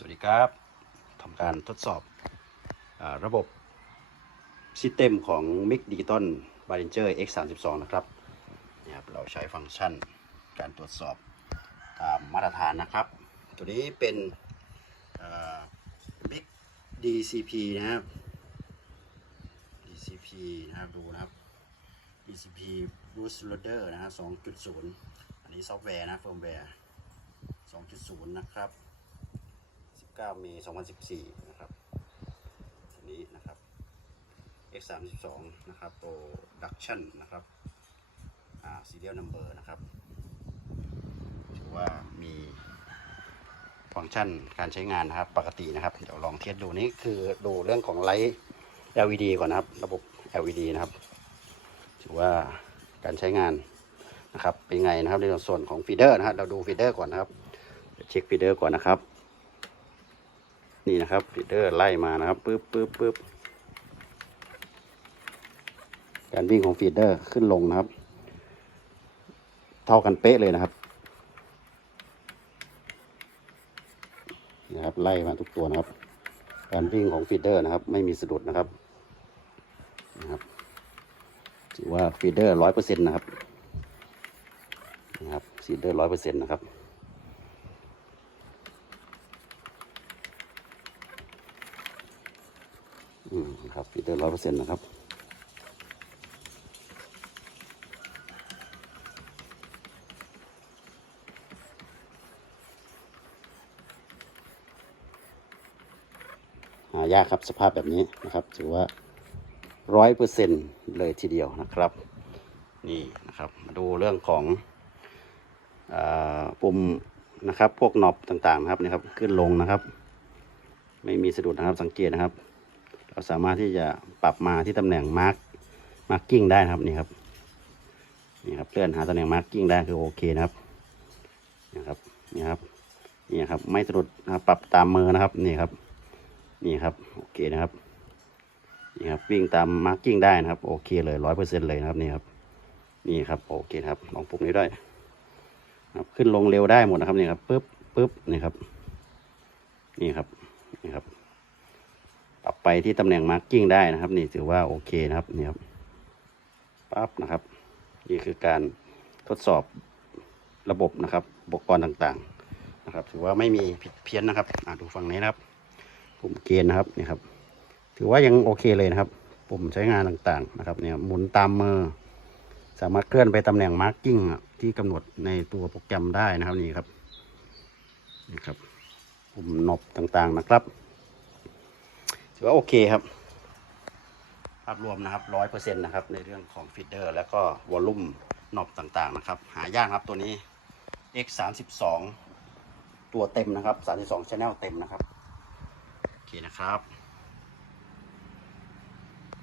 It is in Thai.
สวัสดีครับทำการทดสอบอระบบซิสเต็มของ Mic Digital b a r i n g e r X32 นะครับนี่ครับ เราใช้ฟังก์ชันการตรวจสอบตามมาตรฐานนะครับ ตัวนี้เป็นอ่า Mic DCP นะครับ DCP นะครับดูนะครับ DCP Boost Loader นะฮะ2.0 อันนี้ซอฟต์แวร์นะเฟิร์มแวร์ 2.0 นะครับ 9 เมษ2014 นะครับตัวนี้นะครับ X32 นะครับ Production นะครับ อ่า serial number นะครับถือว่ามีฟังก์ชันการใช้งานนะครับ ปกตินะครับ เดี๋ยวลองเทสดูนี่คือดูเรื่องของไลท์ LED ก่อนนะครับ ระบบ LED นะครับ ถือว่าการใช้งานนะครับ เป็นไงนะครับในส่วนของฟีเดอร์นะครับ เราดูฟีเดอร์ก่อนนะครับ เช็คฟีเดอร์ก่อนนะครับ นี่นะครับฟีเดอร์ไล่มานะครับปึ๊บปึ๊บปึ๊บการวิ่งของฟีเดอร์ขึ้นลงนะครับ เท่ากันเป๊ะเลยนะครับนี่ครับ ไล่มาทุกตัวนะครับ การวิ่งของฟีเดอร์นะครับ ไม่มีสะดุดนะครับนะครับถือว่าฟีเดอร์ร้อยเปอร์เซ็นต์นะครับนะครับฟีเดอร์ร้อยเปอร์เซ็นต์นะครับ อืมครับฟีเดอร์ร้อยเปอร์เซ็นต์นะครับหายากครับสภาพแบบนี้นะครับ ถือว่าร้อยเปอร์เซ็นต์เลยทีเดียวนะครับ นี่นะครับมาดูเรื่องของอปุ่มนะครับ พวกนอบต่างๆนะครับนี่ครับขึ้นลงนะครับ ไม่มีสะดุดนะครับสังเกตนะครับ เราสามารถที่จะปรับมาที่ตำแหน่งมาร์กมาร์กิ้งได้นะครับนี่ครับนี่ครับเลื่อนหาตำแหน่งมาร์กิ้งได้คือโอเคนะครับนี่ครับนี่ครับนี่ครับไม่สะดุดนะปรับตามมือนะครับนี่ครับนี่ครับโอเคนะครับนี่ครับวิ่งตามมาร์กิ้งได้นะครับโอเคเลยร้อยเปอร์เซ็นต์เลยนะครับนี่ครับนี่ครับโอเคครับลองปุ่มนี้ด้วยครับขึ้นลงเร็วได้หมดนะครับนี่ครับปึ๊บปึ๊บนี่ครับนี่ครับ ไปที่ตำแหน่งมาร์กิ้งได้นะครับ นี่ถือว่าโอเคนะครับนี่ครับปั๊บนะครับ นี่คือการทดสอบระบบนะครับอุปกรณ์ต่างๆนะครับ ถือว่าไม่มีผิดเพี้ยนนะครับอ่าดูฝั่งนี้นะครับ ปุ่มเกณฑ์นะครับนี่ครับ ถือว่ายังโอเคเลยนะครับ ปุ่มใช้งานต่างๆนะครับเนี่ยหมุนตามมือ สามารถเคลื่อนไปตำแหน่งมาร์กิ้งที่กำหนดในตัวโปรแกรมได้นะครับนี่ครับนี่ครับ ปุ่มนบต่างๆนะครับ ถือว่าโอเคครับ ภาพรวมนะครับร้อยเปอร์เซ็นต์นะครับ ในเรื่องของฟีดเดอร์ แล้วก็วอลลุ่มนอบต่างๆนะครับ หายากครับตัวนี้ X 3 2ตัวเต็มนะครับ 32 Channel เต็มนะครับ โอเคนะครับ